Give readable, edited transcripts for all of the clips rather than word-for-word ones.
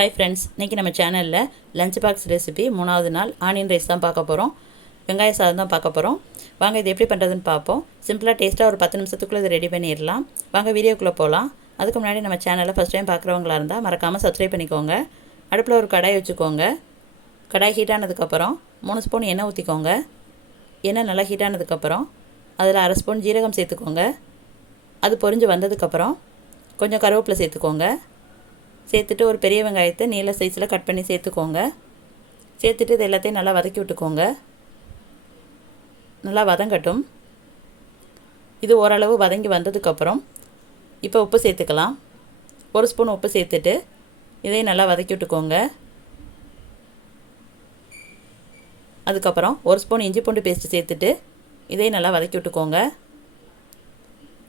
Hi friends, இன்றைக்கி நம்ம சேனலில் லஞ்ச் பாக்ஸ் ரெசிபி 3வது நாள் ஆனியன் ரைஸ் தான் பார்க்க போகிறோம். வெங்காய சாதம் தான் பார்க்க போகிறோம். வாங்க இது எப்படி பண்ணுறதுன்னு பார்ப்போம். சிம்பிளாக டேஸ்ட்டாக ஒரு 10 நிமிஷத்துக்குள்ளே இது ரெடி பண்ணிடலாம். வாங்க வீடியோக்குள்ளே போகலாம். அதுக்கு முன்னாடி நம்ம சேனலை ஃபஸ்ட் டைம் பார்க்குறவங்களா இருந்தால் மறக்காமல் சப்ஸ்கிரைப் பண்ணிக்கோங்க. அடுப்பில் ஒரு கடாய் வச்சுக்கோங்க. கடாய் ஹீட் ஆனதுக்கப்புறம் 3 ஸ்பூன் எண்ணெய் ஊற்றிக்கோங்க. எண்ணெய் நல்லா ஹீட் ஆனதுக்கப்புறம் அதில் 1/2 ஸ்பூன் ஜீரகம் சேர்த்துக்கோங்க. அது பொரிஞ்சு வந்ததுக்கப்புறம் கொஞ்சம் கருவேப்பிலை சேர்த்துக்கோங்க. சேர்த்துட்டு ஒரு பெரிய வெங்காயத்தை நீல சைஸில் கட் பண்ணி சேர்த்துக்கோங்க. சேர்த்துட்டு இது எல்லாத்தையும் நல்லா வதக்கி விட்டுக்கோங்க. நல்லா வதங்கட்டும். இது ஓரளவு வதங்கி வந்ததுக்கப்புறம் இப்போ உப்பு சேர்த்துக்கலாம். 1 ஸ்பூன் உப்பு சேர்த்துட்டு இதையும் நல்லா வதக்கி விட்டுக்கோங்க. அதுக்கப்புறம் 1 ஸ்பூன் இஞ்சி பூண்டு பேஸ்ட்டு சேர்த்துட்டு இதையும் நல்லா வதக்கி விட்டுக்கோங்க.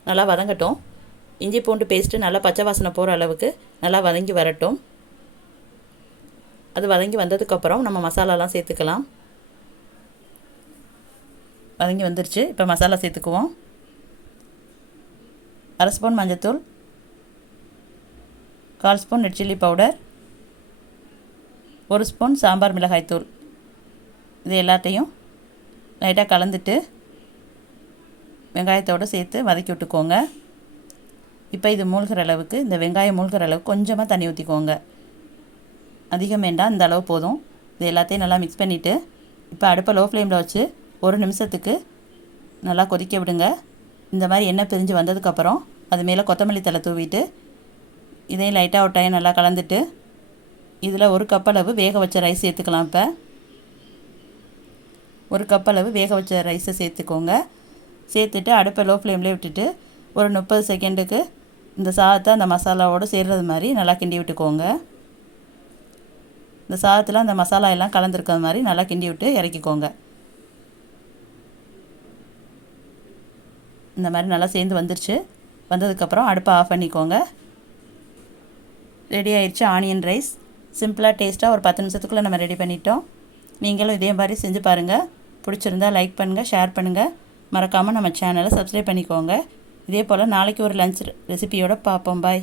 நல்லா வதங்கட்டும். இஞ்சி பூண்டு பேஸ்ட்டு நல்லா பச்சை வாசனை போகிற அளவுக்கு நல்லா வதங்கி வரட்டும். அது வதங்கி வந்ததுக்கப்புறம் நம்ம மசாலாலாம் சேர்த்துக்கலாம். வதங்கி வந்துருச்சு. இப்போ மசாலா சேர்த்துக்குவோம். 1/2 ஸ்பூன் மஞ்சத்தூள், 1/4 spoon red chilli powder, 1 spoon sambar மிளகாய்த்தூள். இது எல்லாத்தையும் லைட்டாக கலந்துட்டு வெங்காயத்தோடு சேர்த்து வதக்கி விட்டுக்கோங்க. இப்போ இது மூழ்கிற அளவுக்கு, இந்த வெங்காயம் மூழ்கிற அளவுக்கு கொஞ்சமாக தண்ணி ஊற்றிக்கோங்க. அதிகம் வேண்டாம், இந்த அளவு போதும். இது எல்லாத்தையும் நல்லா மிக்ஸ் பண்ணிவிட்டு இப்போ அடுப்பை லோ ஃப்ளேமில் வச்சு 1 நிமிஷத்துக்கு நல்லா கொதிக்க விடுங்க. இந்த மாதிரி எண்ணெய் பிரிஞ்சு வந்ததுக்கப்புறம் அது மேலே கொத்தமல்லி தழை தூவிட்டு இதையும் லைட்டாக ஒரு டைம் நல்லா கலந்துட்டு இதில் 1 கப் அளவு வேக வச்ச ரைஸ் சேர்த்துக்கலாம். இப்போ 1 கப் அளவு வேக வச்ச ரைஸை சேர்த்துக்கோங்க. சேர்த்துட்டு அடுப்பை லோ ஃப்ளேம்லேயே விட்டுட்டு ஒரு 30 செகண்டுக்கு இந்த சாதத்தை அந்த மசாலாவோடு சேர்றது மாதிரி நல்லா கிண்டி விட்டுக்கோங்க. இந்த சாதத்தில் அந்த மசாலா எல்லாம் கலந்துருக்கிற மாதிரி நல்லா கிண்டி விட்டு இறக்கிக்கோங்க. இந்த மாதிரி நல்லா சேர்ந்து வந்துருச்சு. வந்ததுக்கப்புறம் அடுப்பை ஆஃப் பண்ணிக்கோங்க. ரெடி ஆயிடுச்சு ஆனியன் ரைஸ். சிம்பிளாக டேஸ்ட்டாக ஒரு 10 நிமிஷத்துக்குள்ளே நம்ம ரெடி பண்ணிட்டோம். நீங்களும் இதே மாதிரி செஞ்சு பாருங்கள். பிடிச்சிருந்தால் லைக் பண்ணுங்கள், ஷேர் பண்ணுங்கள். மறக்காமல் நம்ம சேனலை சப்ஸ்கிரைப் பண்ணிக்கோங்க. இதே போல் நாளைக்கு ஒரு லஞ்ச் ரெசிபியோடு பார்ப்போம். பாய்.